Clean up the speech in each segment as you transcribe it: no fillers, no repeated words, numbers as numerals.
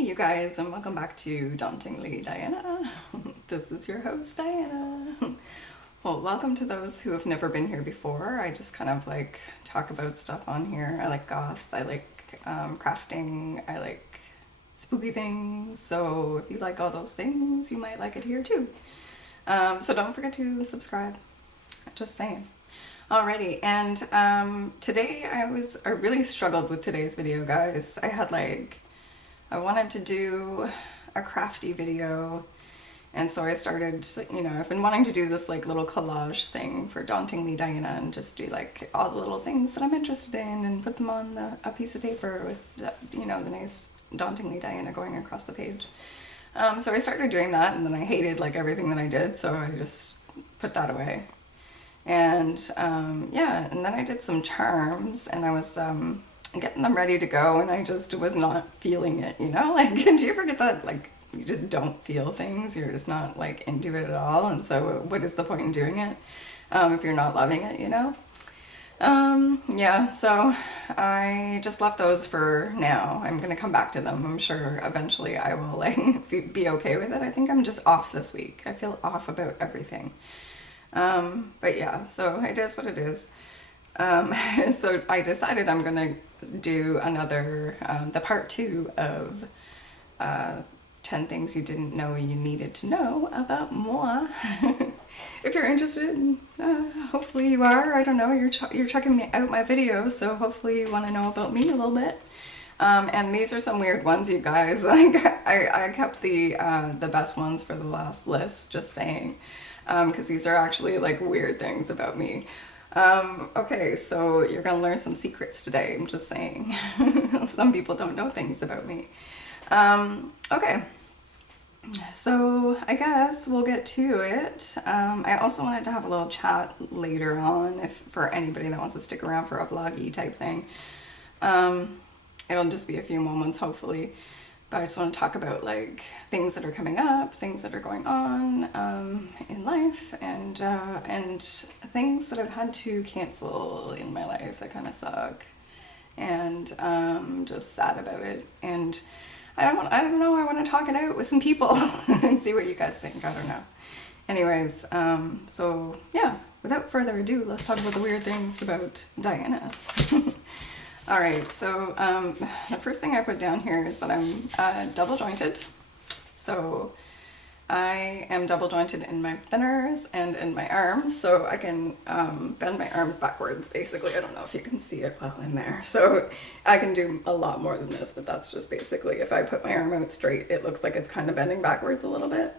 Hey you guys, and welcome back to Dauntingly Diana. This is your host Diana. Well, welcome to those who have never been here before. I just kind of like talk about stuff on here. I like goth, I like crafting, I like spooky things. So if you like all those things, you might like it here too. So don't forget to subscribe. Just saying. Alrighty, and today I really struggled with today's video, guys. I wanted to do a crafty video, and so I started, I've been wanting to do this like little collage thing for Dauntingly Diana and just do like all the little things that I'm interested in and put them on a piece of paper with, the nice Dauntingly Diana going across the page. So I started doing that, and then I hated like everything that I did, so I just put that away. And yeah, and then I did some charms, and I was getting them ready to go, and I just was not feeling it, like, do you ever get that, like, you just don't feel things, you're just not like into it at all, and so what is the point in doing it if you're not loving it, yeah, so I just left those for now. I'm gonna come back to them. I'm sure eventually I will like be okay with it. I think I'm just off this week. I feel off about everything. But yeah, so it is what it is. So I decided I'm gonna do another, the part 2 of 10 things you didn't know you needed to know about moi. If you're interested, hopefully you are. I don't know, you're checking out my videos, so hopefully you want to know about me a little bit. And these are some weird ones, you guys. I kept the best ones for the last list, just saying, because these are actually like weird things about me. Okay, so you're gonna learn some secrets today, I'm just saying. Some people don't know things about me. Okay, so I guess we'll get to it. I also wanted to have a little chat later on, for anybody that wants to stick around for a vloggy type thing. It'll just be a few moments, hopefully. But I just want to talk about like things that are coming up, things that are going on in life, and things that I've had to cancel in my life that kind of suck, and I'm just sad about it. And I don't know. I want to talk it out with some people and see what you guys think. I don't know. Anyways, so yeah. Without further ado, let's talk about the weird things about Diana. Alright, so the first thing I put down here is that I'm double jointed. So I am double jointed in my thinners and in my arms, so I can bend my arms backwards, basically. I don't know if you can see it well in there. So I can do a lot more than this, but that's just basically, if I put my arm out straight, it looks like it's kind of bending backwards a little bit.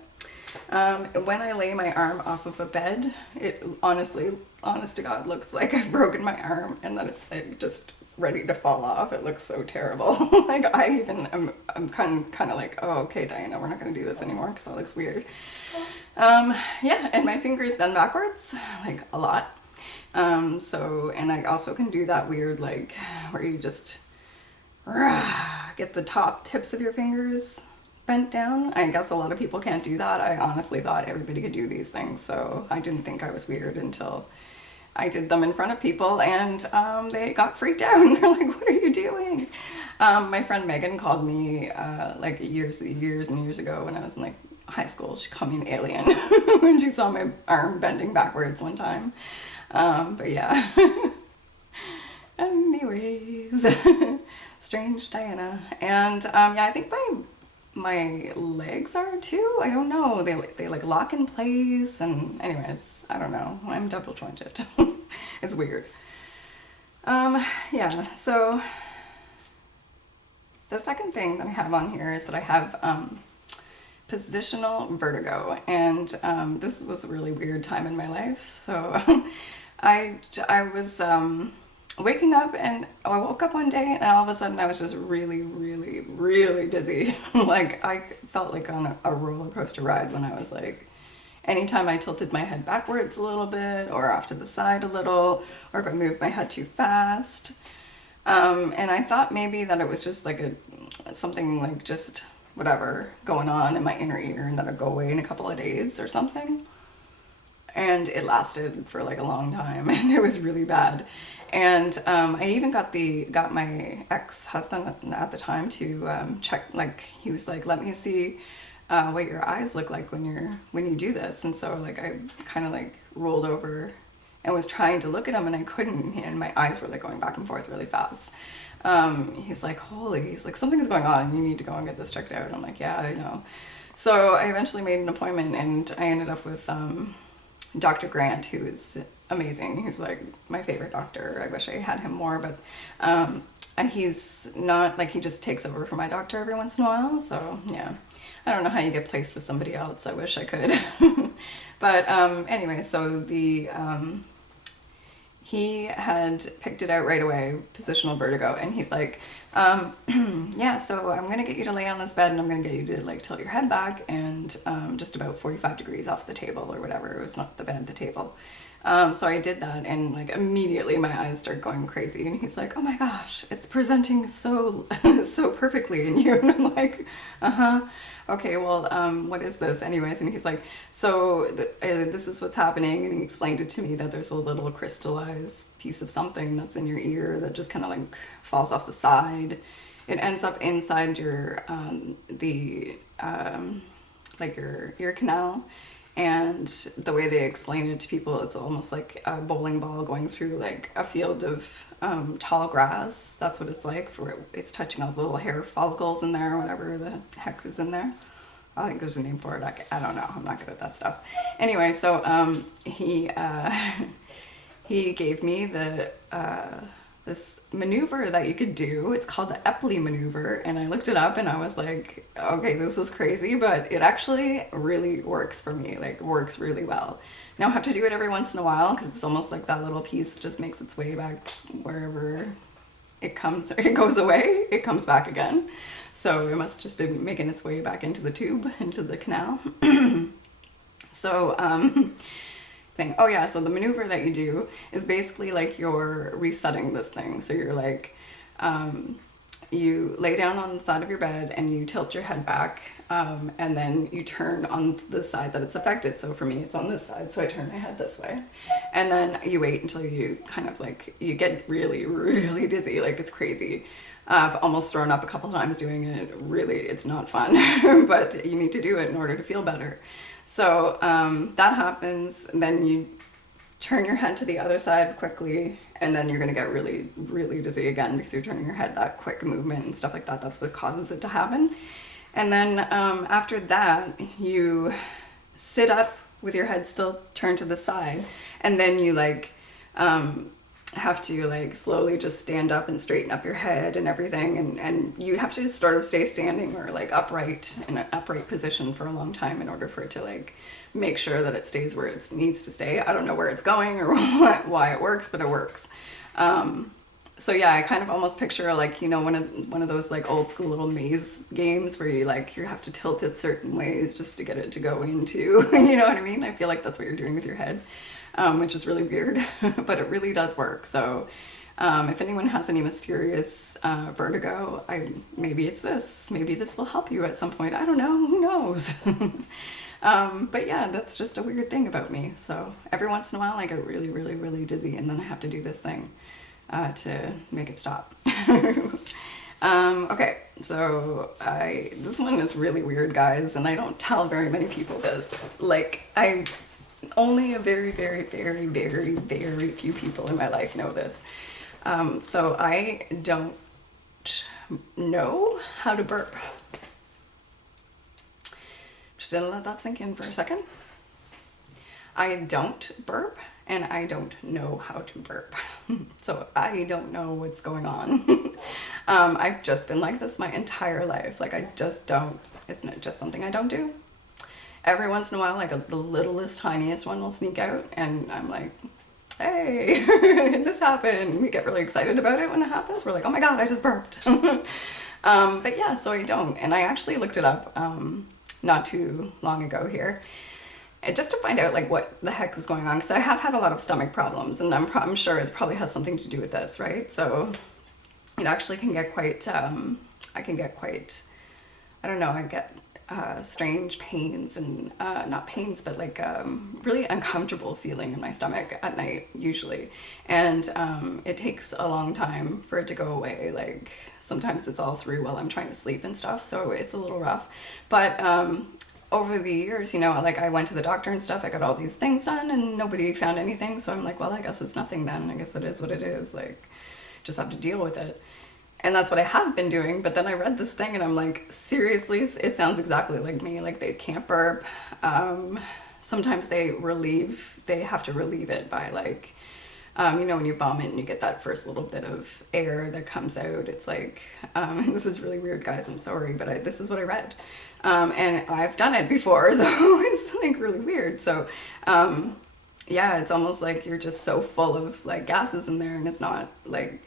When I lay my arm off of a bed, it honestly, honest to God, looks like I've broken my arm and that it's like just ready to fall off. It looks so terrible. Like I'm kind of like, oh, okay, Diana, we're not gonna do this anymore because that looks weird. Yeah, and my fingers bend backwards, like a lot. So, and I also can do that weird, like, where you just get the top tips of your fingers bent down. I guess a lot of people can't do that. I honestly thought everybody could do these things, so I didn't think I was weird until I did them in front of people, and they got freaked out. They're like, what are you doing? My friend Megan called me like years and years ago when I was in like high school. She called me an alien when she saw my arm bending backwards one time. But yeah. Anyways, strange Diana. And yeah, I think my legs are too. I don't know. They like lock in place, and anyways, I don't know. I'm double jointed. It's weird. Yeah, so the second thing that I have on here is that I have positional vertigo, and this was a really weird time in my life. So I was waking up, and I woke up one day and all of a sudden I was just really, really, really dizzy. Like I felt like on a roller coaster ride when I was like, anytime I tilted my head backwards a little bit or off to the side a little, or if I moved my head too fast. And I thought maybe that it was just like something like just whatever going on in my inner ear, and that would go away in a couple of days or something. And it lasted for like a long time, and it was really bad. And I even got my ex-husband at the time to check, like, he was like, let me see what your eyes look like when you do this. And so like I kind of like rolled over and was trying to look at him, and I couldn't, and my eyes were like going back and forth really fast. He's like, he's like, something's going on, you need to go and get this checked out. And I'm like, yeah, I know. So I eventually made an appointment, and I ended up with Dr. Grant, who is amazing. He's like my favorite doctor. I wish I had him more, but he's not like, he just takes over for my doctor every once in a while. So yeah, I don't know how you get placed with somebody else. I wish I could. But anyway, so he had picked it out right away, positional vertigo, and he's like, yeah, so I'm gonna get you to lay on this bed, and I'm gonna get you to like tilt your head back and just about 45 degrees off the table or whatever. It was not the bed, the table. So I did that, and like immediately my eyes start going crazy, and he's like, oh my gosh, it's presenting so so perfectly in you. And I'm like, okay, well, what is this anyways? And he's like, so this is what's happening. And he explained it to me, that there's a little crystallized piece of something that's in your ear that just kind of like falls off the side. It ends up inside your like your ear canal. And the way they explain it to people, it's almost like a bowling ball going through like a field of tall grass. That's what it's like. It's touching all the little hair follicles in there, whatever the heck is in there. I think there's a name for it. I don't know. I'm not good at that stuff. Anyway, so he gave me this maneuver that you could do. It's called the Epley maneuver, and I looked it up, and I was like, okay, this is crazy, but it actually really works for me. Like, works really well. Now I have to do it every once in a while, because it's almost like that little piece just makes its way back wherever it goes away, it comes back again. So it must just be making its way back into the tube, into the canal. So so the maneuver that you do is basically like you're resetting this thing. So you're like, you lay down on the side of your bed and you tilt your head back, and then you turn on the side that it's affected. So for me, it's on this side, so I turn my head this way. And then you wait until you kind of like, you get really, really dizzy, like it's crazy. I've almost thrown up a couple times doing it. Really, it's not fun, but you need to do it in order to feel better. So that happens, and then you turn your head to the other side quickly, and then you're going to get really, really dizzy again because you're turning your head, that quick movement and stuff like that. That's what causes it to happen. And then after that, you sit up with your head still turned to the side, and then you like have to like slowly just stand up and straighten up your head and everything, and you have to just sort of stay standing or like upright, in an upright position for a long time in order for it to like make sure that it stays where it needs to stay. I don't know where it's going or why it works, but it works. So yeah, I kind of almost picture like, you know, one of those like old school little maze games where you have to tilt it certain ways just to get it to go into, you know what I mean? I feel like that's what you're doing with your head. Which is really weird, but it really does work. So if anyone has any mysterious vertigo, maybe it's this. Maybe this will help you at some point. I don't know. Who knows? But yeah, that's just a weird thing about me. So every once in a while, I get really, really, really dizzy, and then I have to do this thing to make it stop. Okay, so this one is really weird, guys, and I don't tell very many people this. Like, only a very, very, very, very, very few people in my life know this. So I don't know how to burp. Just gonna let that sink in for a second. I don't burp, and I don't know how to burp. So I don't know what's going on. I've just been like this my entire life. Like, I just don't, it's not just something I don't do. Every once in a while, like the littlest, tiniest one will sneak out, and I'm like, hey, this happened. We get really excited about it when it happens. We're like, oh my God, I just burped. But yeah, so I don't. And I actually looked it up not too long ago here, just to find out like what the heck was going on, because I have had a lot of stomach problems, and I'm sure it probably has something to do with this, right? So it actually can get quite, I don't know, strange pains and not pains, but like really uncomfortable feeling in my stomach at night usually, and it takes a long time for it to go away. Like sometimes it's all through while I'm trying to sleep and stuff, so it's a little rough. But over the years, you know, like I went to the doctor and stuff, I got all these things done and nobody found anything, so I'm like, well, I guess it's nothing then. I guess it is what it is. Like, just have to deal with it. And that's what I have been doing. But then I read this thing and I'm like, seriously, it sounds exactly like me. Like they can't burp. Sometimes they have to relieve it by like, you know, when you vomit and you get that first little bit of air that comes out, it's like, and this is really weird, guys, I'm sorry, but this is what I read. And I've done it before, so it's like really weird. So, yeah, it's almost like you're just so full of like gases in there, and it's not like,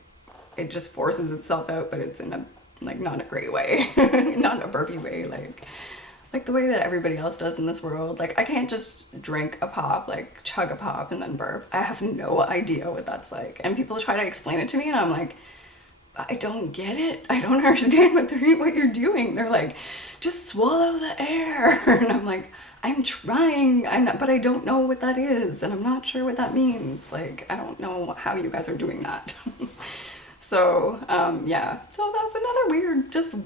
it just forces itself out, but it's in a like not a great way, not in a burpy way, like the way that everybody else does in this world. Like I can't just drink a pop, like chug a pop and then burp. I have no idea what that's like. And people try to explain it to me and I'm like, I don't get it. I don't understand what you're doing. They're like, just swallow the air. And I'm like, I'm trying, but I don't know what that is. And I'm not sure what that means. Like, I don't know how you guys are doing that. So, yeah, so that's another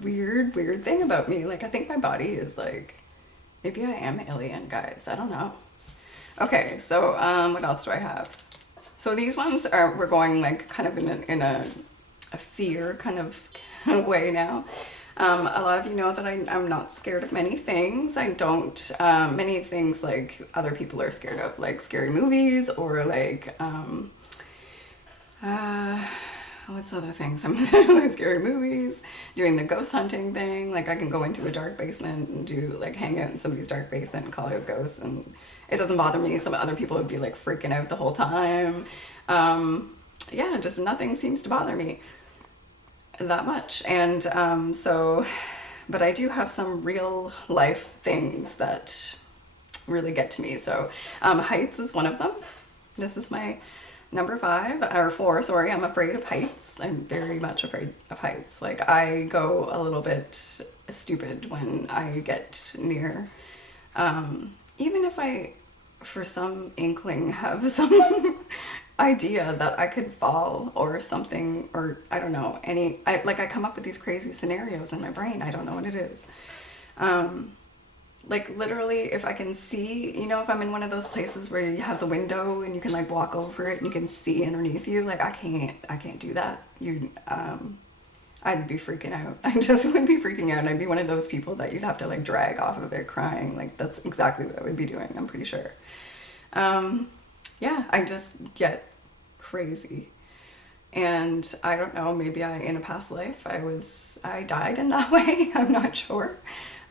weird thing about me. Like, I think my body is like, maybe I am alien, guys. I don't know. Okay, so, what else do I have? So these ones we're going like kind of in a fear kind of way now. A lot of you know that I'm not scared of many things. I don't, many things like other people are scared of, like scary movies or like, what's other things? I'm like scary movies, doing the ghost hunting thing. Like I can go into a dark basement and do like hang out in somebody's dark basement and call out ghosts, and it doesn't bother me. Some other people would be like freaking out the whole time. Yeah, just nothing seems to bother me that much. And so, but I do have some real life things that really get to me. So heights is one of them. This is my number 5 or 4, sorry. I'm afraid of heights. I'm very much afraid of heights. Like I go a little bit stupid when I get near, even if I for some inkling have some idea that I could fall or something, or I don't know, I come up with these crazy scenarios in my brain. I don't know what it is. Like literally if I can see, you know, if I'm in one of those places where you have the window and you can like walk over it and you can see underneath you, like I can't do that. I'd be freaking out. I just would be freaking out. I'd be one of those people that you'd have to like drag off of it crying. Like that's exactly what I would be doing, I'm pretty sure. Yeah, I just get crazy. And I don't know, maybe in a past life I died in that way. I'm not sure.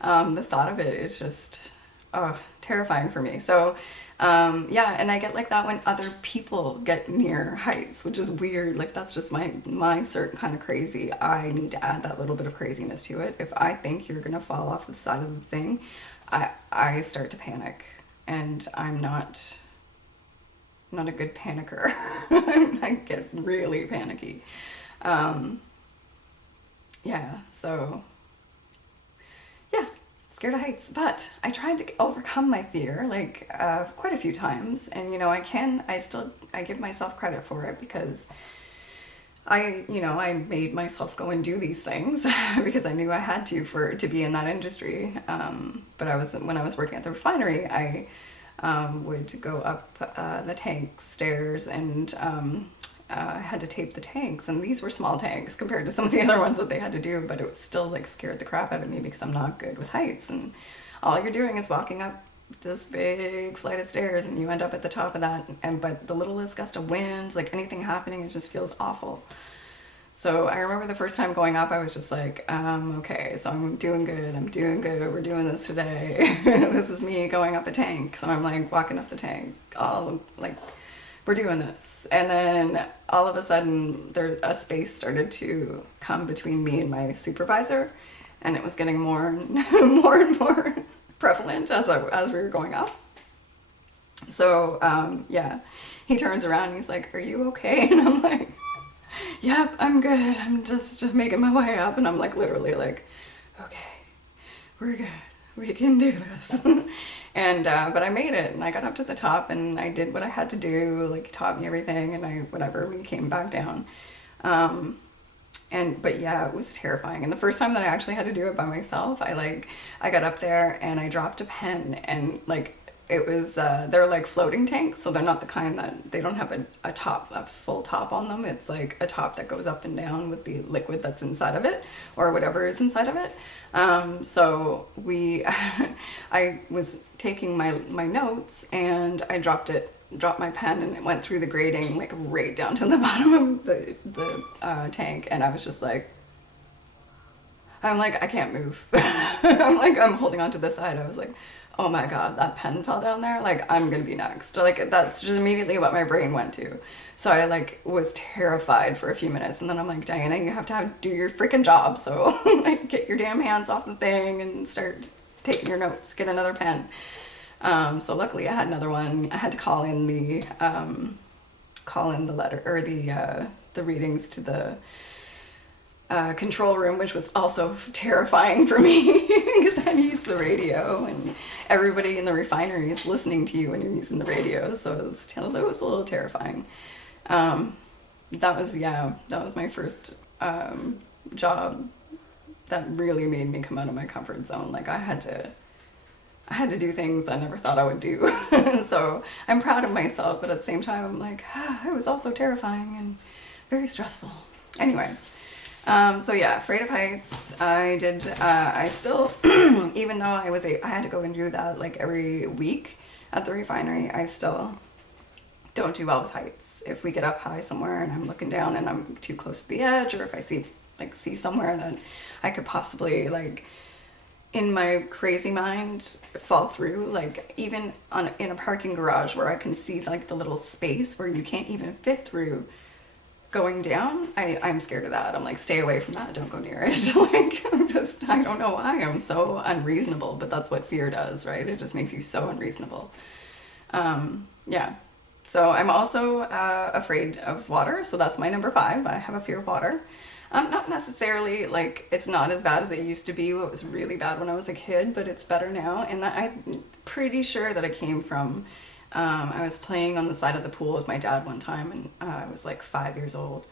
The thought of it is just terrifying for me. So yeah, and I get like that when other people get near heights, which is weird. Like that's just my certain kind of crazy. I need to add that little bit of craziness to it. If I think you're gonna fall off the side of the thing, I start to panic, and I'm not a good panicker. I get really panicky. Yeah, so yeah, scared of heights. But I tried to overcome my fear like quite a few times, and you know, I give myself credit for it because I made myself go and do these things because I knew I had to be in that industry. But when I was working at the refinery, I would go up the tank stairs and I had to tape the tanks, and these were small tanks compared to some of the other ones that they had to do, but it was still like scared the crap out of me because I'm not good with heights, and all you're doing is walking up this big flight of stairs and you end up at the top of that, but the littlest gust of wind, like anything happening, it just feels awful. So I remember the first time going up, I was just like, okay, so I'm doing good, we're doing this today. This is me going up a tank. So I'm like walking up the tank, all like, we're doing this. And then all of a sudden, a space started to come between me and my supervisor, and it was getting more and more prevalent as we were going up. So yeah, he turns around and he's like, "Are you okay?" And I'm like, "Yep, I'm good. I'm just making my way up." And I'm like literally like, "Okay, we're good. we can do this. And but I made it, and I got up to the top, and I did what I had to do. Like, he taught me everything, and we came back down. But yeah, it was terrifying. And the first time that I actually had to do it by myself, I got up there and I dropped a pen, and like, it was they're like floating tanks, so they're not the kind that they don't have a full top on them. It's like a top that goes up and down with the liquid that's inside of it, or whatever is inside of it. So I was taking my notes, and I dropped my pen, and it went through the grating like right down to the bottom of the tank, and I was just like, I can't move. I'm holding on to the side. I was like, oh my god, that pen fell down there, like, I'm gonna be next. Like, that's just immediately what my brain went to. So I like was terrified for a few minutes, and then I'm like, Diana, you have to do your freaking job, so like, get your damn hands off the thing and start taking your notes, get another pen. So luckily I had another one. I had to call in the letter, or the readings to the control room, which was also terrifying for me because I had to use the radio, and everybody in the refinery is listening to you when you're using the radio, so it was a little terrifying. That was my first job that really made me come out of my comfort zone. Like, I had to do things I never thought I would do. So I'm proud of myself, but at the same time I'm like, it was also terrifying and very stressful. Anyways. So yeah, afraid of heights. I still, even though I had to go and do that like every week at the refinery, I still don't do well with heights. If we get up high somewhere and I'm looking down and I'm too close to the edge, or if I see somewhere that I could possibly, like, in my crazy mind, fall through, like, even in a parking garage where I can see like the little space where you can't even fit through, going down, I'm scared of that. I'm like, stay away from that, don't go near it. Like, I don't know why I'm so unreasonable, but that's what fear does, right? It just makes you so unreasonable. Yeah. So I'm also afraid of water, so that's my number 5. I have a fear of water. Not necessarily, like, it's not as bad as it used to be. It was really bad when I was a kid, but it's better now. And I'm pretty sure that it came from, I was playing on the side of the pool with my dad one time, and I was like 5 years old,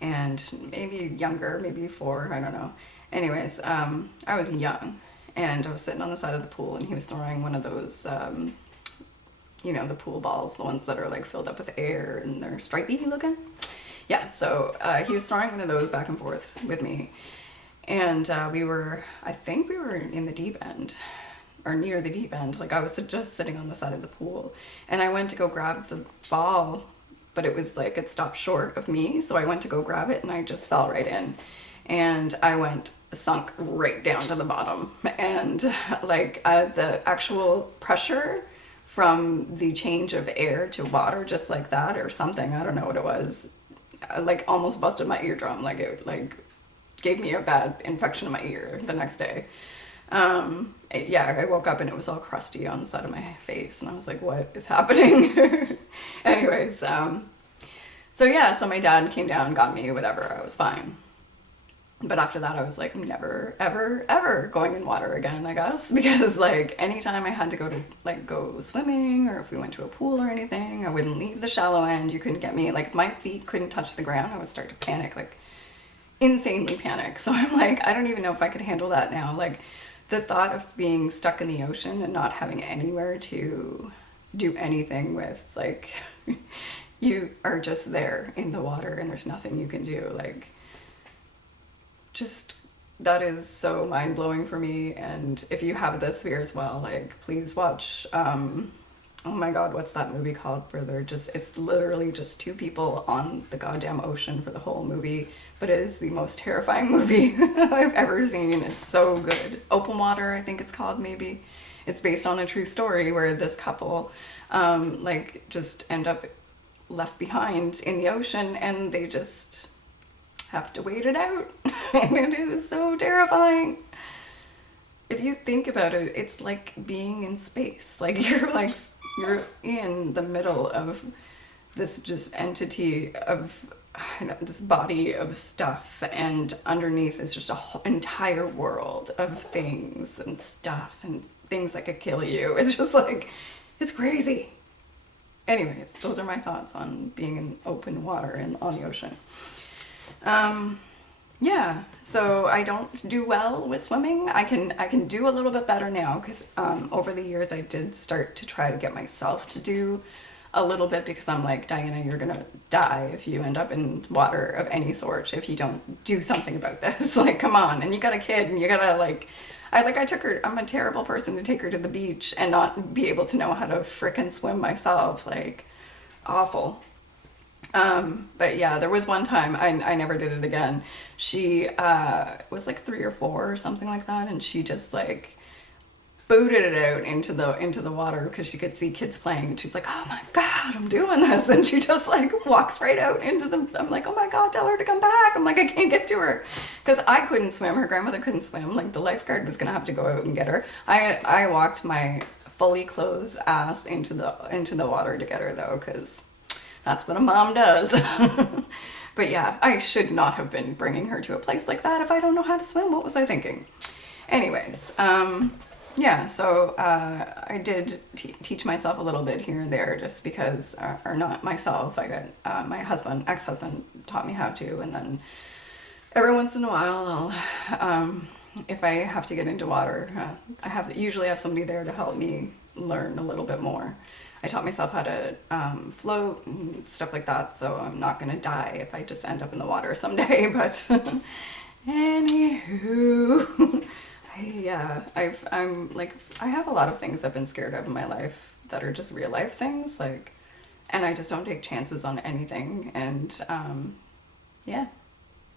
and maybe younger, maybe 4, I don't know. Anyways, I was young, and I was sitting on the side of the pool, and he was throwing one of those, the pool balls, the ones that are like filled up with air and they're stripy looking. Yeah, so he was throwing one of those back and forth with me, and I think we were in the deep end, or near the deep end. Like, I was just sitting on the side of the pool, and I went to go grab the ball, but it was like, it stopped short of me, so I went to go grab it, and I just fell right in, and I sunk right down to the bottom, and like, the actual pressure from the change of air to water, just like that, or something, I don't know what it was, like, almost busted my eardrum. Like, it like gave me a bad infection in my ear the next day. I woke up and it was all crusty on the side of my face, and I was like, what is happening? Anyways, so my dad came down, got me, whatever, I was fine. But after that, I was like, I'm never, ever, ever going in water again, I guess, because like, anytime I had to go swimming, or if we went to a pool or anything, I wouldn't leave the shallow end. You couldn't get me, like, if my feet couldn't touch the ground, I would start to panic, like, insanely panic. So I'm like, I don't even know if I could handle that now. Like, the thought of being stuck in the ocean and not having anywhere to do anything with, like, you are just there in the water and there's nothing you can do, like, just, that is so mind-blowing for me. And if you have this fear as well, like, please watch, oh my god, what's that movie called, where it's literally just 2 people on the goddamn ocean for the whole movie, but it is the most terrifying movie I've ever seen. It's so good. Open Water, I think it's called, maybe. It's based on a true story where this couple, just end up left behind in the ocean, and they just have to wait it out. And it is so terrifying. If you think about it, it's like being in space. Like, you're in the middle of this just entity of this body of stuff, and underneath is just a whole entire world of things and stuff and things that could kill you. It's just like, it's crazy. Anyways, those are my thoughts on being in open water and on the ocean. Yeah, so I don't do well with swimming. I can do a little bit better now because over the years I did start to try to get myself to do a little bit, because I'm like, Diana, you're gonna die if you end up in water of any sort if you don't do something about this. Like, come on. And you got a kid and you gotta I took her, I'm a terrible person to take her to the beach and not be able to know how to frickin' swim myself. Like, awful. But yeah, there was one time I never did it again. She was like 3 or 4 or something like that, and she just like booted it out into the water because she could see kids playing, and she's like, oh my god, I'm doing this, and she just like walks right out into the, I'm like, oh my god, tell her to come back. I'm like, I can't get to her because I couldn't swim, her grandmother couldn't swim, like the lifeguard was gonna have to go out and get her. I walked my fully clothed ass into the water to get her though, because that's what a mom does. But yeah, I should not have been bringing her to a place like that if I don't know how to swim. What was I thinking? Anyways, yeah, so I did teach myself a little bit here and there just because, or not myself, I got my ex-husband taught me how to, and then every once in a while I'll, if I have to get into water, I usually have somebody there to help me learn a little bit more. I taught myself how to float and stuff like that, so I'm not gonna die if I just end up in the water someday. But anywho, I'm like, I have a lot of things I've been scared of in my life that are just real life things, like, and I just don't take chances on anything. And yeah,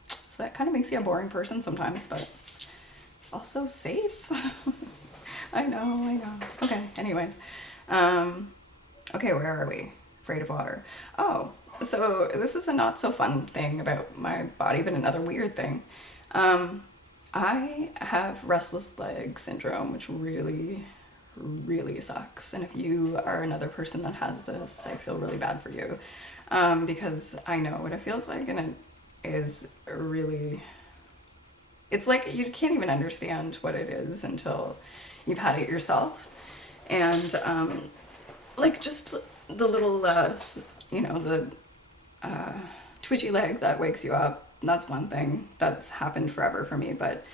so that kind of makes you a boring person sometimes, but also safe. I know. Okay, anyways. Okay, where are we? Afraid of water. Oh, so this is a not so fun thing about my body, but another weird thing. I have restless leg syndrome, which really, really sucks. And if you are another person that has this, I feel really bad for you, because I know what it feels like, and it is really, it's like you can't even understand what it is until you've had it yourself. And like just the little, the twitchy leg that wakes you up, that's one thing that's happened forever for me. But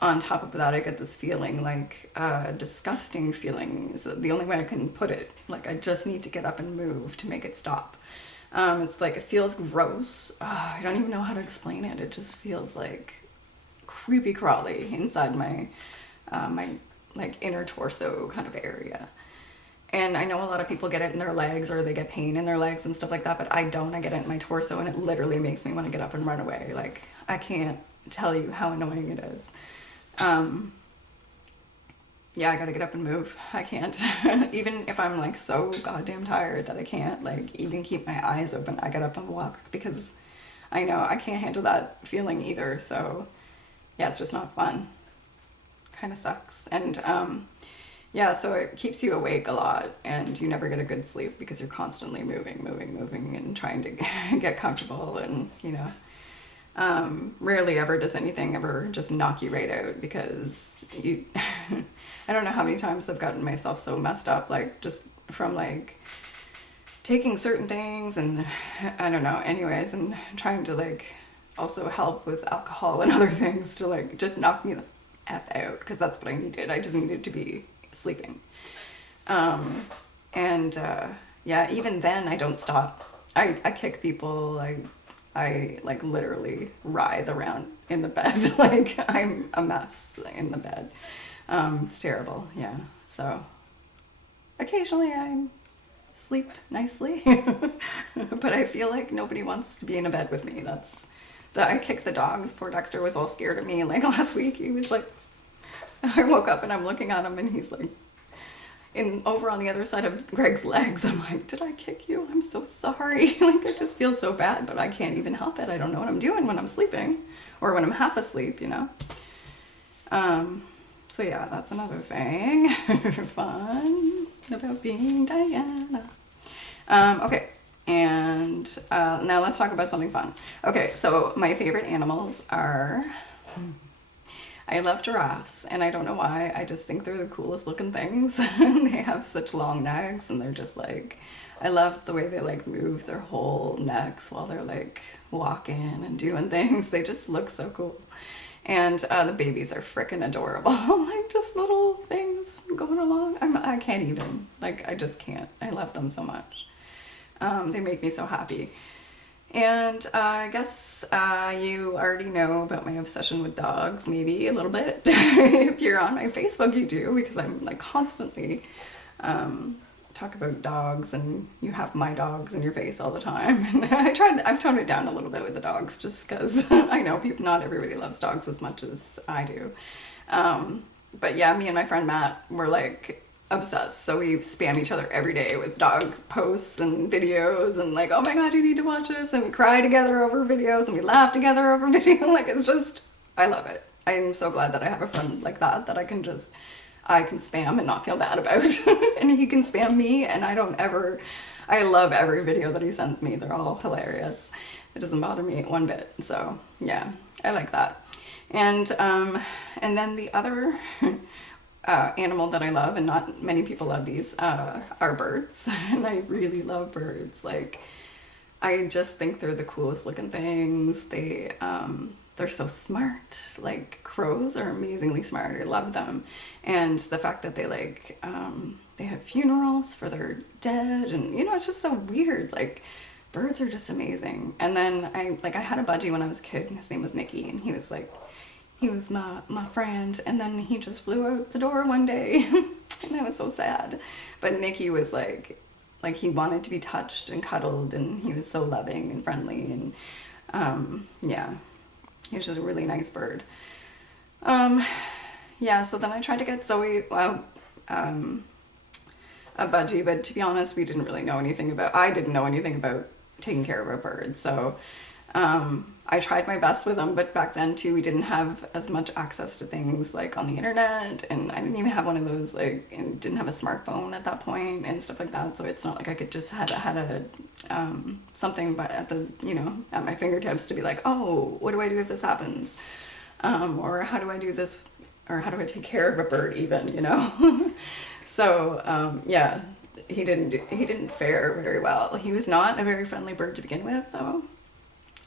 on top of that, I get this feeling, like disgusting feeling is the only way I can put it. Like, I just need to get up and move to make it stop. It's like, it feels gross. I don't even know how to explain it. It just feels like creepy crawly inside my like inner torso kind of area. And I know a lot of people get it in their legs, or they get pain in their legs and stuff like that, but I don't. I get it in my torso, and it literally makes me want to get up and run away. Like, I can't tell you how annoying it is. Yeah, I gotta get up and move. I can't. Even if I'm like so goddamn tired that I can't like even keep my eyes open, I get up and walk, because I know I can't handle that feeling either. So yeah, it's just not fun. Kind of sucks. And yeah, so it keeps you awake a lot, and you never get a good sleep because you're constantly moving and trying to get comfortable, and rarely ever does anything ever just knock you right out, because you I don't know how many times I've gotten myself so messed up, like just from like taking certain things, and I don't know, anyways, and trying to like also help with alcohol and other things to like just knock me the F out, because that's what I needed. I just needed to be sleeping. Yeah, even then I don't stop. I kick people. I like literally writhe around in the bed. Like, I'm a mess in the bed. It's terrible. Yeah. So occasionally I sleep nicely, but I feel like nobody wants to be in a bed with me. I kick the dogs. Poor Dexter was all scared of me. Like, last week he was like, I woke up and I'm looking at him, and he's like over on the other side of Greg's legs. I'm like, did I kick you? I'm so sorry. Like, I just feel so bad, but I can't even help it. I don't know what I'm doing when I'm sleeping, or when I'm half asleep, So yeah, that's another thing. Fun about being Diana. Okay, And now let's talk about something fun. Okay, so my favorite animals are, I love giraffes, and I don't know why, I just think they're the coolest looking things. They have such long necks, and they're just like, I love the way they like move their whole necks while they're like walking and doing things. They just look so cool. And the babies are freaking adorable. Like just little things going along. I can't even, like, I just can't. I love them so much. They make me so happy. And I guess you already know about my obsession with dogs, maybe a little bit. If you're on my Facebook, you do, because I'm like constantly talk about dogs, and you have my dogs in your face all the time. And I've toned it down a little bit with the dogs, just because I know not everybody loves dogs as much as I do. But yeah, me and my friend Matt were like obsessed, so we spam each other every day with dog posts and videos, and like, oh my god, you need to watch this, and we cry together over videos, and we laugh together over video. Like, it's just, I love it. I'm so glad that I have a friend like that I can spam and not feel bad about. And he can spam me, and I love every video that he sends me. They're all hilarious. It doesn't bother me one bit. So yeah, I like that. And then the other animal that I love, and not many people love these, are birds. And I really love birds. Like, I just think they're the coolest looking things. They're so smart. Like, crows are amazingly smart. I love them. And the fact that they have funerals for their dead, and it's just so weird. Like, birds are just amazing. And then I had a budgie when I was a kid, and his name was Nicky, and he was my friend, and then he just flew out the door one day. And I was so sad. But Nicky was like he wanted to be touched and cuddled, and he was so loving and friendly, and yeah, he was just a really nice bird. Yeah, so then I tried to get Zoe a budgie, but to be honest, I didn't know anything about taking care of a bird. So I tried my best with them, but back then too, we didn't have as much access to things like on the internet, and I didn't even have one of those, and didn't have a smartphone at that point and stuff like that. So it's not like I could just had a something but at my fingertips to be like, oh, what do I do if this happens? Or how do I do this? Or how do I take care of a bird even, So, yeah, he didn't fare very well. He was not a very friendly bird to begin with, though.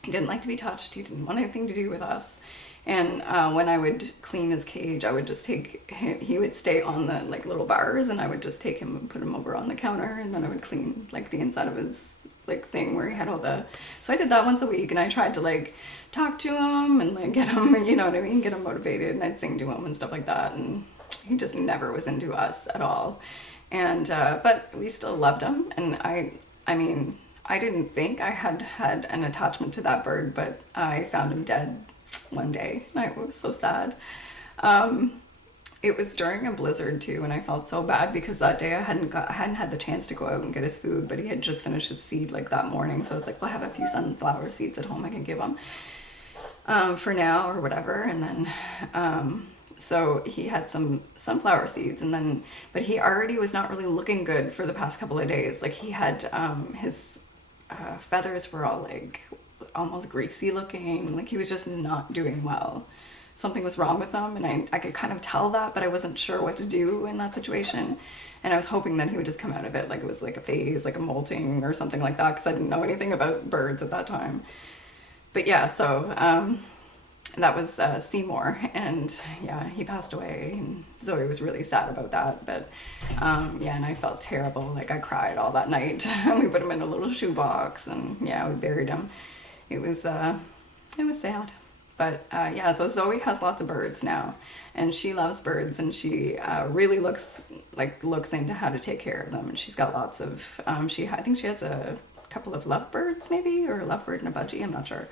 He didn't like to be touched. He didn't want anything to do with us. And when I would clean his cage, I would just take him, he would stay on the little bars, and I would just take him and put him over on the counter, and then I would clean the inside of his thing where he had all the, so I did that once a week, and I tried to talk to him and get him, get him motivated, and I'd sing to him and stuff like that, and he just never was into us at all. And but we still loved him, and I didn't think I had an attachment to that bird, but I found him dead one day, and I was so sad. It was during a blizzard too, and I felt so bad because that day I hadn't had the chance to go out and get his food, but he had just finished his seed that morning, so I was like, well, I have a few sunflower seeds at home I can give him for now or whatever. And then so he had some sunflower seeds, and then but he already was not really looking good for the past couple of days. He had his feathers were all almost greasy looking, he was just not doing well. Something was wrong with him, and I could kind of tell that, but I wasn't sure what to do in that situation. And I was hoping that he would just come out of it it was a phase, a molting or something like that, because I didn't know anything about birds at that time. But yeah, so that was Seymour, and yeah, he passed away, and Zoe was really sad about that. But yeah, and I felt terrible. I cried all that night. We put him in a little shoebox, and yeah, we buried him. It was sad. But yeah, so Zoe has lots of birds now, and she loves birds, and she really looks into how to take care of them. And she's got lots of I think she has a couple of lovebirds, maybe, or a lovebird and a budgie, I'm not sure.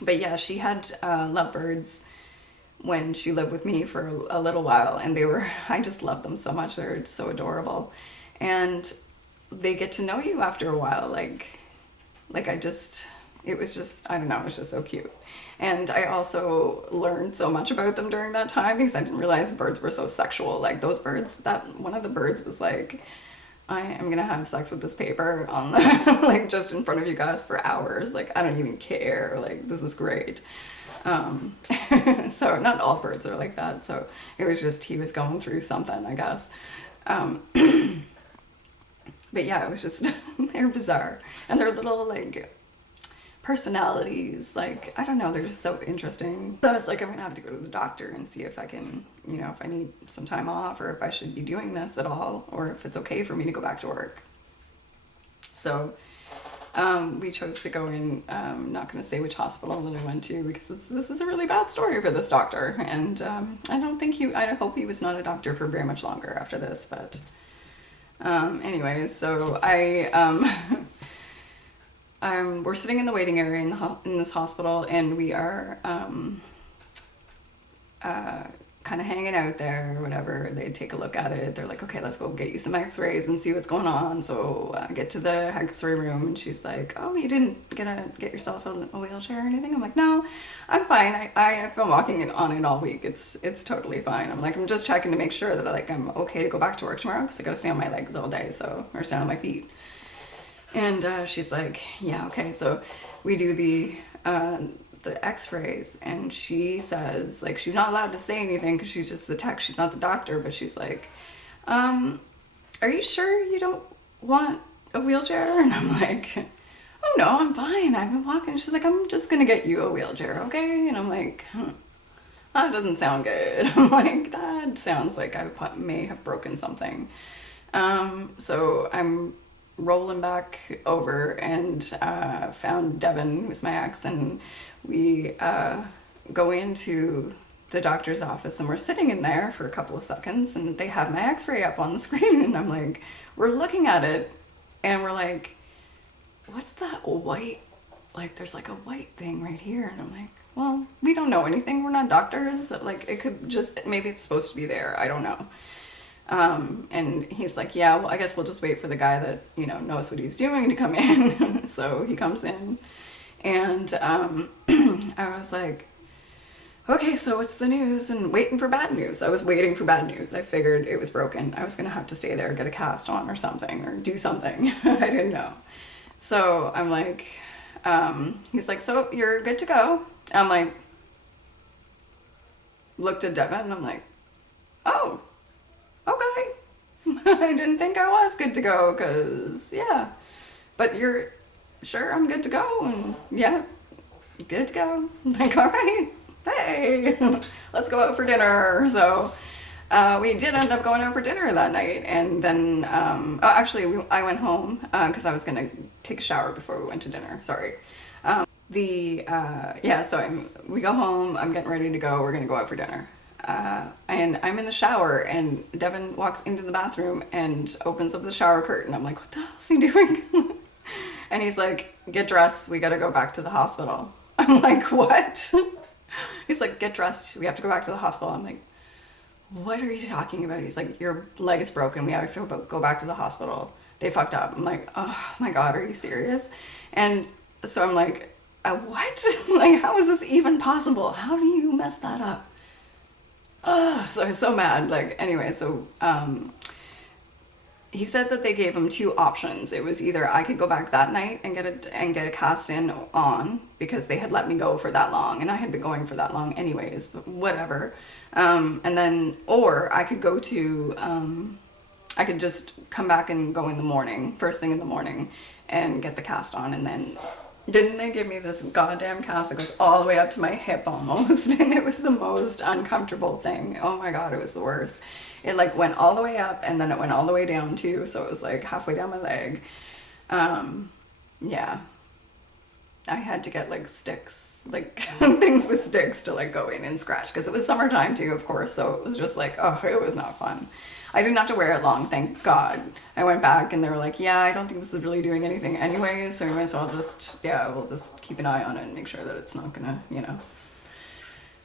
But yeah, she had lovebirds when she lived with me for a little while, and I just love them so much. They're so adorable, and they get to know you after a while. It was just, I don't know, it was just so cute. And I also learned so much about them during that time, because I didn't realize birds were so sexual. Those birds, that one of the birds was I am gonna have sex with this paper on the, like just in front of you guys for hours. Like I don't even care. Like this is great. Um, so not all birds are like that. So it was just he was going through something, I guess. Um, but yeah, it was just they're bizarre and they're little like personalities. Like I don't know, they're just so interesting. So I was like, I'm gonna have to go to the doctor and see if I can, you know, if I need some time off or if I should be doing this at all or if it's okay for me to go back to work. So we chose to go in. I'm not going to say which hospital that I went to because this is a really bad story for this doctor, and I hope he was not a doctor for very much longer after this. But anyways, so we're sitting in the waiting area in this hospital, and we are kind of hanging out there or whatever. They take a look at it. They're like, okay, let's go get you some x-rays and see what's going on. So I get to the x-ray room and she's like, oh, you didn't get yourself a wheelchair or anything? I'm like, no, I'm fine. I've been walking on it all week. It's totally fine. I'm like, I'm just checking to make sure that like I'm okay to go back to work tomorrow because I got to stay on my legs all day, or stay on my feet. And she's like, yeah, okay. So we do the x-rays, and she says, like, she's not allowed to say anything because she's just the tech, she's not the doctor, but she's like, are you sure you don't want a wheelchair? And I'm like, oh no, I'm fine, I've been walking. She's like, I'm just gonna get you a wheelchair, okay? And I'm like, that doesn't sound good. I'm like, that sounds like I may have broken something. So I'm rolling back over and found Devin, who's my ex, and we go into the doctor's office, and we're sitting in there for a couple of seconds, and they have my x-ray up on the screen, and I'm like, we're looking at it, and we're like, what's that white, like there's like a white thing right here, and I'm like, well, we don't know anything, we're not doctors, like it could just, maybe it's supposed to be there, I don't know. And he's like, yeah, well, I guess we'll just wait for the guy that, you know, knows what he's doing to come in. So he comes in, and I was like, okay, so what's the news? And waiting for bad news. I was waiting for bad news. I figured it was broken. I was going to have to stay there, get a cast on or something, or do something. I didn't know. So I'm like, he's like, so you're good to go? I'm like, looked at Devin, and I'm like, oh, okay. I didn't think I was good to go, because, yeah. But you're sure I'm good to go? And yeah, good to go. I'm like, all right, hey, let's go out for dinner. So we did end up going out for dinner that night. And then, I went home because I was going to take a shower before we went to dinner. Sorry. So we go home. I'm getting ready to go. We're going to go out for dinner. And I'm in the shower, and Devin walks into the bathroom and opens up the shower curtain. I'm like, what the hell is he doing? And he's like, get dressed, we gotta go back to the hospital. I'm like, what? He's like, get dressed, we have to go back to the hospital. I'm like, what are you talking about? He's like, your leg is broken, we have to go back to the hospital. They fucked up. I'm like, oh my God, are you serious? And so I'm like, what? Like, how is this even possible? How do you mess that up? So I was so mad. Like, anyway, so he said that they gave him two options. It was either I could go back that night and get a cast in on, because they had let me go for that long, and I had been going for that long anyways, but whatever. And then, or I could go to, I could just come back and go in the morning, first thing in the morning, and get the cast on. And then didn't they give me this goddamn cast that goes all the way up to my hip almost, and it was the most uncomfortable thing. Oh my God, it was the worst. It like went all the way up, and then it went all the way down too, so it was like halfway down my leg. Yeah. I had to get like sticks, like things with sticks to like go in and scratch, because it was summertime too, of course, so it was just like, oh, it was not fun. I didn't have to wear it long, thank God. I went back and they were like, yeah, I don't think this is really doing anything anyways, so we might as well just, we'll just keep an eye on it and make sure that it's not gonna, you know.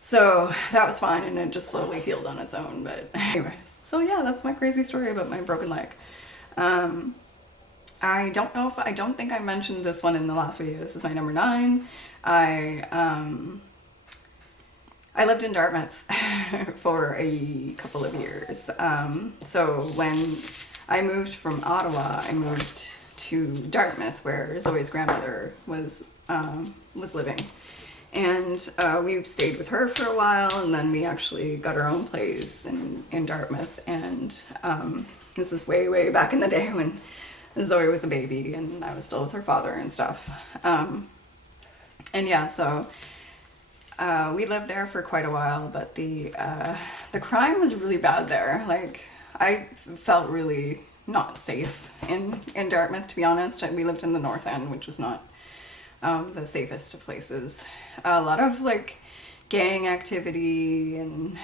So that was fine, and it just slowly healed on its own, but anyways. So yeah, that's my crazy story about my broken leg. I don't think I mentioned this one in the last video. This is my number 9. I lived in Dartmouth for a couple of years. So when I moved from Ottawa. I moved to Dartmouth, where Zoe's grandmother was living, and we stayed with her for a while, and then we actually got our own place in Dartmouth. And this is way back in the day when Zoe was a baby and I was still with her father and stuff. And yeah, so we lived there for quite a while, but the crime was really bad there. Like, I felt really not safe in Dartmouth, to be honest. We lived in the North End, which was not the safest of places. A lot of like gang activity and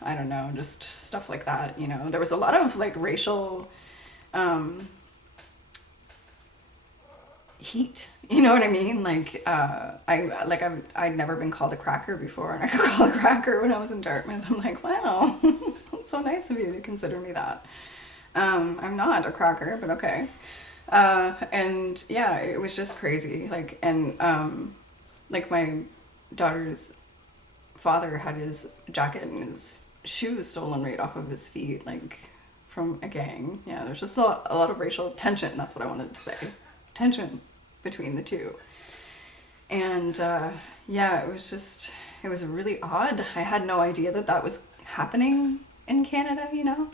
I don't know, just stuff like that, you know. There was a lot of like racial heat, you know what I mean? Like I'd never been called a cracker before, and I got called a cracker when I was in Dartmouth. I'm like, wow, that's so nice of you to consider me that. I'm not a cracker, but okay. And yeah, it was just crazy. Like, and like my daughter's father had his jacket and his shoes stolen right off of his feet, like from a gang. Yeah, there's just a lot of racial tension. That's what I wanted to say. Tension between the two. And yeah, it was really odd. I had no idea that was happening in Canada, you know,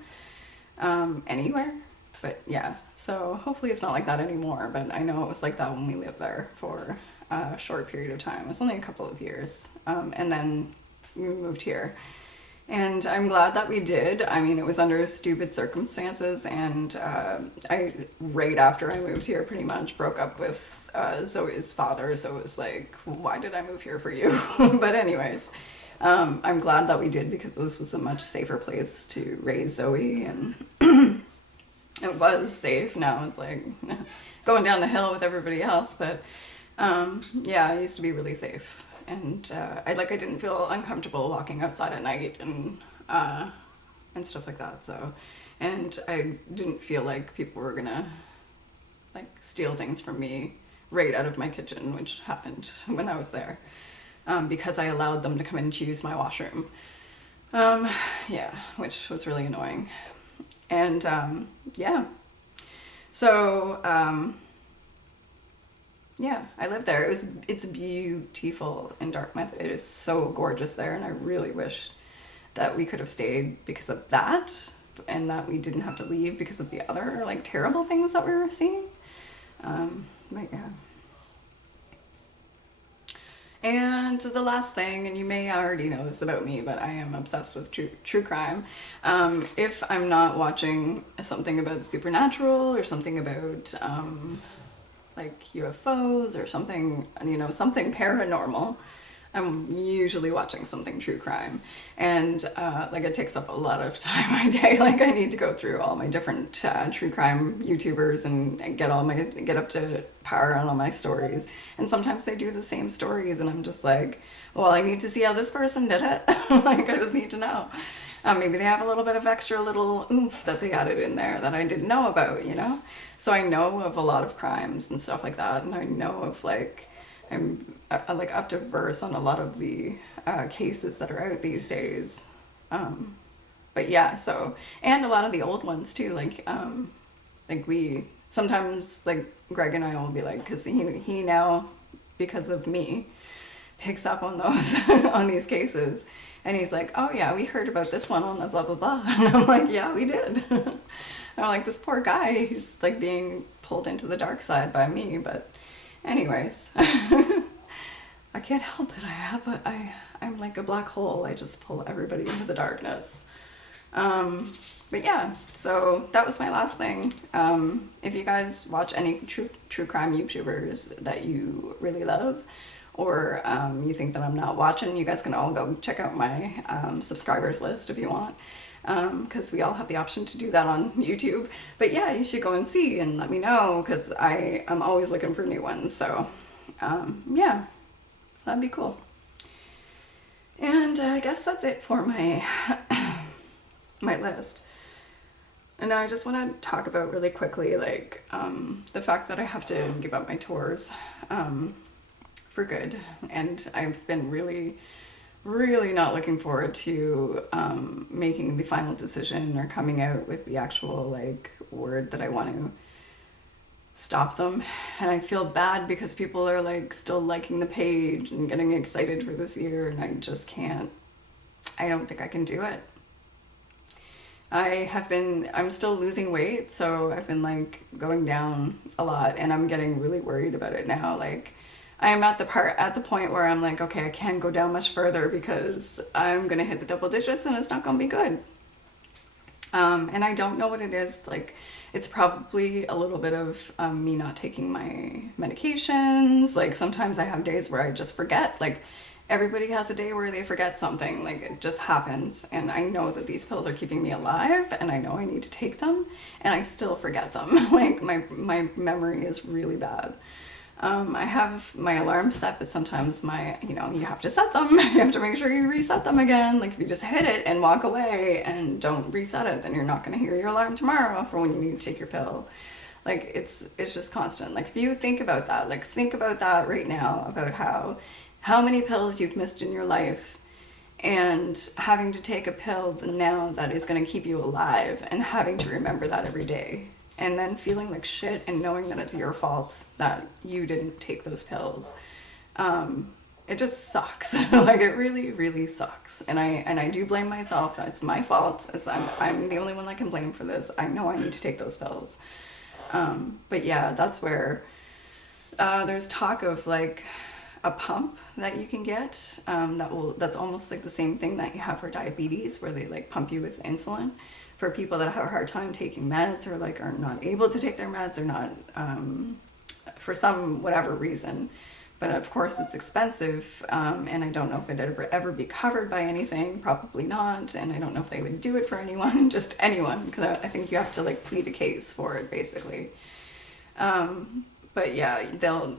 anywhere. But yeah, so hopefully it's not like that anymore. But I know it was like that when we lived there for a short period of time. It was only a couple of years. And then we moved here. And I'm glad that we did. I mean, it was under stupid circumstances, and I, right after I moved here, pretty much broke up with Zoe's father, so it was like, why did I move here for you? But anyways, I'm glad that we did, because this was a much safer place to raise Zoe, and it was safe. Now it's like going down the hill with everybody else, but yeah, it used to be really safe. And I didn't feel uncomfortable walking outside at night and stuff like that. So, and I didn't feel like people were gonna like steal things from me right out of my kitchen, which happened when I was there, because I allowed them to come in to use my washroom. Yeah, which was really annoying. And yeah, so. Yeah, I lived there. It's beautiful in Dartmouth. It is so gorgeous there, and I really wish that we could have stayed because of that, and that we didn't have to leave because of the other like terrible things that we were seeing. But yeah. And the last thing, and you may already know this about me, but I am obsessed with true crime. If I'm not watching something about the supernatural or something about like UFOs or something, you know, something paranormal, I'm usually watching something true crime. And like it takes up a lot of time my day. Like I need to go through all my different true crime YouTubers and get up to par on all my stories. And sometimes they do the same stories, and I'm just like, well, I need to see how this person did it. Like I just need to know. Maybe they have a little bit of extra little oomph that they added in there that I didn't know about, you know? So I know of a lot of crimes and stuff like that, and I know of like, I'm like up to verse on a lot of the cases that are out these days. But yeah, so, and a lot of the old ones too, like we, sometimes like Greg and I will be like, cause he now, because of me, picks up on those, on these cases. And he's like, oh yeah, we heard about this one on the blah, blah, blah. And I'm like, yeah, we did. I'm like, this poor guy, he's like being pulled into the dark side by me. But anyways, I can't help it. I'm like a black hole. I just pull everybody into the darkness. But yeah, so that was my last thing. If you guys watch any true crime YouTubers that you really love, or you think that I'm not watching, you guys can all go check out my subscribers list if you want, because we all have the option to do that on YouTube. But yeah, you should go and see and let me know, because I'm always looking for new ones. So yeah, that'd be cool. And I guess that's it for my my list. And now I just want to talk about really quickly, like the fact that I have to give up my tours for good. And I've been really really not looking forward to making the final decision or coming out with the actual like word that I want to stop them. And I feel bad because people are like still liking the page and getting excited for this year, and I just can't. I don't think I can do it. I'm still losing weight, so I've been like going down a lot, and I'm getting really worried about it now. Like, I am at the point where I'm like, okay, I can't go down much further because I'm gonna hit the double digits and it's not gonna be good. And I don't know what it is. Like, it's probably a little bit of me not taking my medications. Like, sometimes I have days where I just forget. Like, everybody has a day where they forget something. Like, it just happens. And I know that these pills are keeping me alive, and I know I need to take them, and I still forget them. Like, my memory is really bad. I have my alarm set, but sometimes you have to set them. You have to make sure you reset them again. Like, if you just hit it and walk away and don't reset it, then you're not going to hear your alarm tomorrow for when you need to take your pill. Like, it's just constant. Like, if you think about that, like, think about that right now, about how many pills you've missed in your life, and having to take a pill now that is going to keep you alive, and having to remember that every day, and then feeling like shit and knowing that it's your fault that you didn't take those pills. It just sucks. Like, it really, really sucks. And I do blame myself. It's my fault. I'm the only one that can blame for this. I know I need to take those pills. But yeah, that's where there's talk of like a pump that you can get that's almost like the same thing that you have for diabetes, where they like pump you with insulin for people that have a hard time taking meds, or like are not able to take their meds, or not for some whatever reason. But of course it's expensive, and I don't know if it'd ever be covered by anything. Probably not. And I don't know if they would do it for anyone, just anyone, because I think you have to like plead a case for it, basically. But yeah,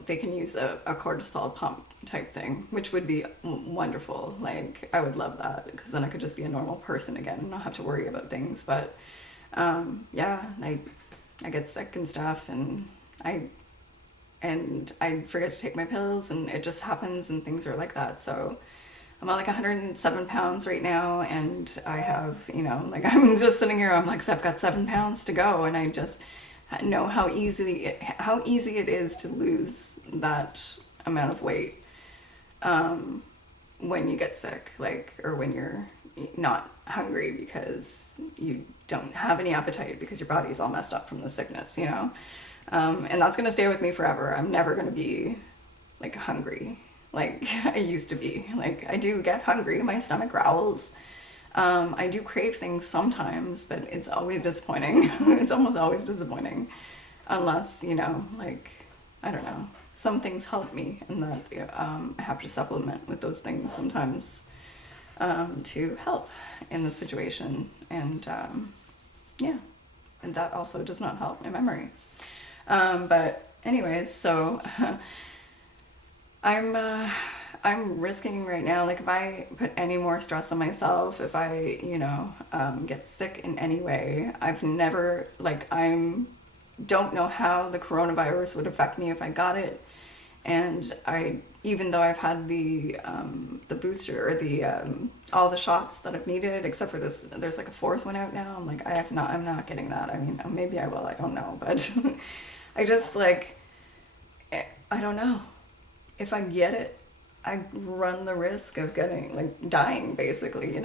they can use a cortisol pump type thing, which would be wonderful. Like, I would love that, because then I could just be a normal person again and not have to worry about things. But yeah, I get sick and stuff, and I forget to take my pills, and it just happens, and things are like that. So I'm at like 107 pounds right now, and I have, like, I'm just sitting here, I'm like, so I've got 7 pounds to go, and I just know how easy it is to lose that amount of weight when you get sick, like, or when you're not hungry because you don't have any appetite because your body's all messed up from the sickness, and that's gonna stay with me forever. I'm never gonna be like hungry like I used to be. Like, I do get hungry, my stomach growls. I do crave things sometimes, but it's always disappointing. It's almost always disappointing. Unless, like, I don't know, some things help me, and that I have to supplement with those things sometimes to help in the situation. And yeah, and that also does not help my memory. But anyways, so I'm risking right now, like, if I put any more stress on myself, if I, get sick in any way, I've never, like, don't know how the coronavirus would affect me if I got it. And even though I've had the booster, or all the shots that I've needed, except for this, there's like a fourth one out now. I'm like, I'm not getting that. I mean, maybe I will, I don't know, but I just, like, I don't know. If I get it, I run the risk of dying, basically,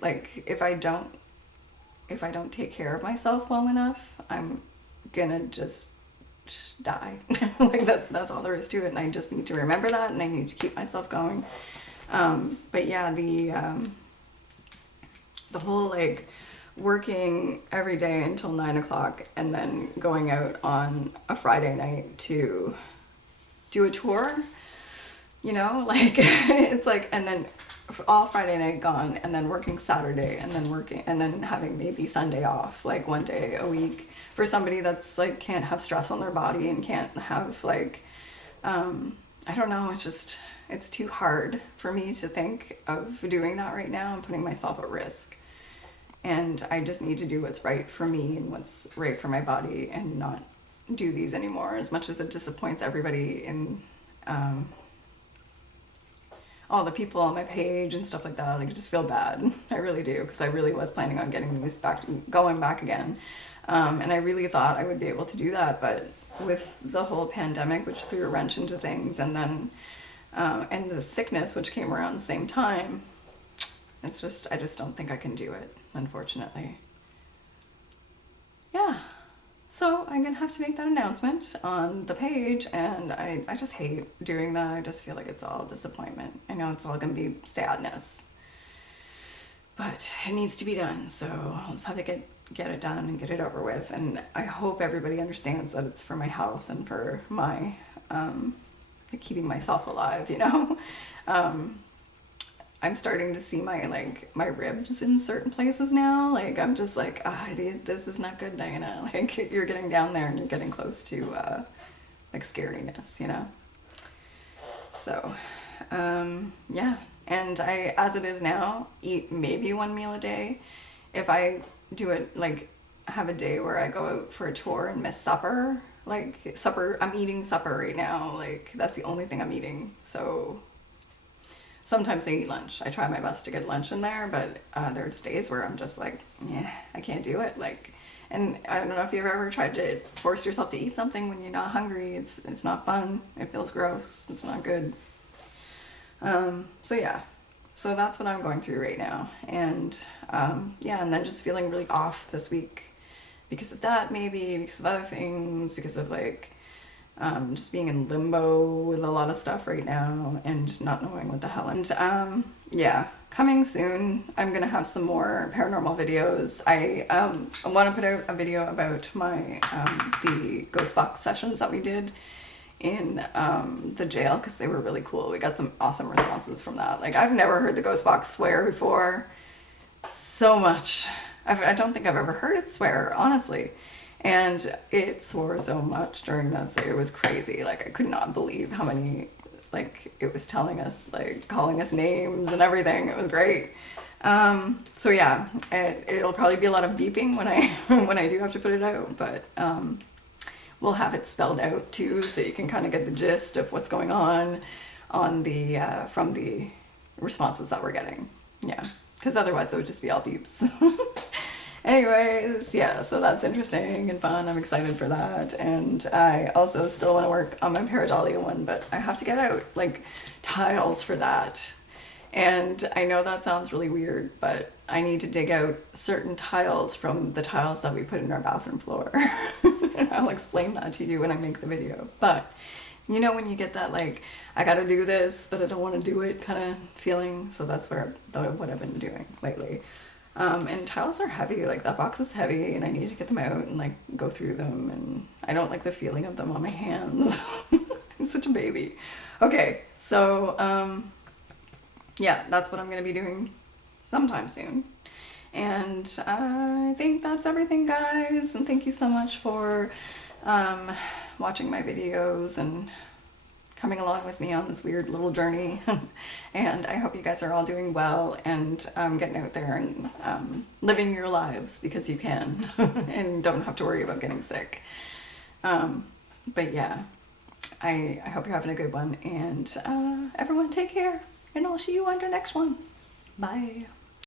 Like, if I don't take care of myself well enough, I'm gonna just die. Like, that's all there is to it, and I just need to remember that, and I need to keep myself going. But yeah, the whole, like, working every day until 9 o'clock, and then going out on a Friday night to do a tour, like, it's like, and then all Friday night gone, and then working Saturday, and then having maybe Sunday off, like, one day a week, for somebody that's like can't have stress on their body and can't have, like, I don't know, it's too hard for me to think of doing that right now and putting myself at risk. And I just need to do what's right for me and what's right for my body, and not do these anymore, as much as it disappoints everybody. And all the people on my page and stuff like that. Like, I just feel bad. I really do, because I really was planning on getting these going back again. And I really thought I would be able to do that, but with the whole pandemic, which threw a wrench into things, and then and the sickness, which came around the same time, I just don't think I can do it, unfortunately. Yeah. So I'm gonna have to make that announcement on the page, and I just hate doing that. I just feel like it's all disappointment. I know it's all gonna be sadness, but it needs to be done. So I'll just have to get it done and get it over with. And I hope everybody understands that it's for my health and for my keeping myself alive. You know, I'm starting to see my ribs in certain places now. Like, I'm just like, this is not good, Diana. Like, you're getting down there and you're getting close to like scariness, you know? So, yeah. And I, as it is now, eat maybe one meal a day. If I do it, like, have a day where I go out for a tour and miss supper, like supper, I'm eating supper right now. Like, that's the only thing I'm eating. So sometimes I eat lunch. I try my best to get lunch in there, but there's days where I'm just like, yeah, I can't do it. Like, and I don't know if you've ever tried to force yourself to eat something when you're not hungry. It's not fun. It feels gross. It's not good. So yeah, so that's what I'm going through right now. And yeah, and then just feeling really off this week because of that, maybe because of other things, because of like just being in limbo with a lot of stuff right now and not knowing what the hell. And yeah, coming soon, I'm gonna have some more paranormal videos. I want to put out a video about my the ghost box sessions that we did in the jail, because they were really cool. We got some awesome responses from that. Like, I've never heard the ghost box swear before so much. I don't think I've ever heard it swear, honestly. And it swore so much during this. It was crazy. Like, I could not believe how many, like, it was telling us, like, calling us names and everything. It was great. So yeah, it'll probably be a lot of beeping when I when I do have to put it out, but we'll have it spelled out too, so you can kind of get the gist of what's going on the from the responses that we're getting. Yeah, because otherwise it would just be all beeps. Anyways, yeah, so that's interesting and fun. I'm excited for that. And I also still want to work on my pareidolia one, but I have to get out like tiles for that. And I know that sounds really weird, but I need to dig out certain tiles from the tiles that we put in our bathroom floor. I'll explain that to you when I make the video. But you know, when you get that, like, I gotta do this, but I don't want to do it kind of feeling. So that's what I've been doing lately. And tiles are heavy. Like, that box is heavy, and I need to get them out and like go through them. And I don't like the feeling of them on my hands. I'm such a baby. Okay, so yeah, that's what I'm gonna be doing sometime soon. And I think that's everything, guys. And thank you so much for watching my videos and coming along with me on this weird little journey. And I hope you guys are all doing well and getting out there and living your lives, because you can and don't have to worry about getting sick. But yeah, I hope you're having a good one, and everyone take care, and I'll see you on the next one. Bye.